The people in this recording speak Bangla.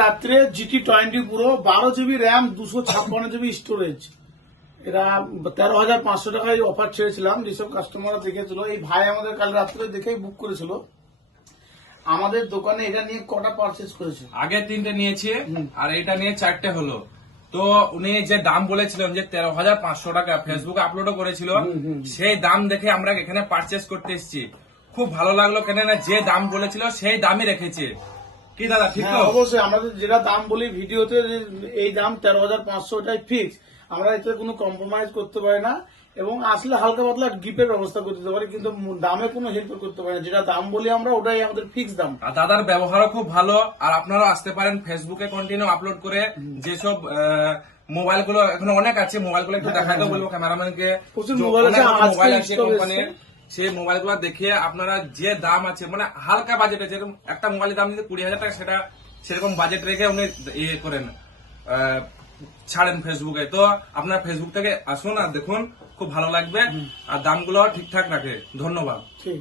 রাত্রে GT20 পুরো 12 GB র্যাম 256 GB স্টোরেজ। এরা 13,500 টাকায় অফার ছেড়েছিলাম, যেসব কাস্টমাররা দেখেছিল। এই ভাই আমাদের কাল রাত্রে দেখেই বুক করেছিল। আমাদের দোকানে এটা নিয়ে কটা পারচেজ করেছে? আগে 3টে নিয়েছি আর এটা নিয়ে 4টে হলো। তো উনি যে দাম বলেছিলেন যে 13,500 টাকা, ফেসবুকে আপলোডও করেছিল, সেই দাম দেখে আমরা এখানে পারচেজ করতে এসেছি। খুব ভালো লাগলো, কেন না যে দাম বলেছিল সেই দামই রেখেছে। কি দাদা ঠিক তো? অবশ্যই আমাদের যেটা দাম বলি ভিডিওতে, এই দাম 13,500, এটাই ফিক্স। আমরা এতে কোনো কম্প্রোমাইজ করতে পারি না, এবং আসলে হালকা পাতলা গিফটের ব্যবস্থা করে দিতে পারি, কিন্তু দামে কোনো হেল্প করতে পারি না। যেটা দাম বলি আমরা, ওটাই আমাদের ফিক্স দাম। আর দাদার ব্যবহারও খুব ভালো। আর আপনারা আসতে পারেন, ফেসবুকে কন্টিনিউ আপলোড করে যেসব মোবাইল গুলো এখন অনেক আছে, মোবাইল গুলো একটু দেখাতে বলবো ক্যামেরাম্যানকে। প্রচুর মোবাইল আছে, মোবাইল আজকে আছে stock কোম্পানির, এসছে। সেই মোবাইল গুলো দেখিয়ে আপনারা যে দাম আছে, মানে হালকা বাজেটে, যেরকম একটা মোবাইলের দাম যদি 20,000 টাকা, সেটা সেরকম বাজেট রেখে উনি ইয়ে করেন, ছাড়েন ফেসবুকে। তো আপনারা ফেসবুক থেকে আসুন আর দেখুন, খুব ভালো লাগবে। আর দামগুলো ঠিকঠাক রাখে। ধন্যবাদ। ঠিক।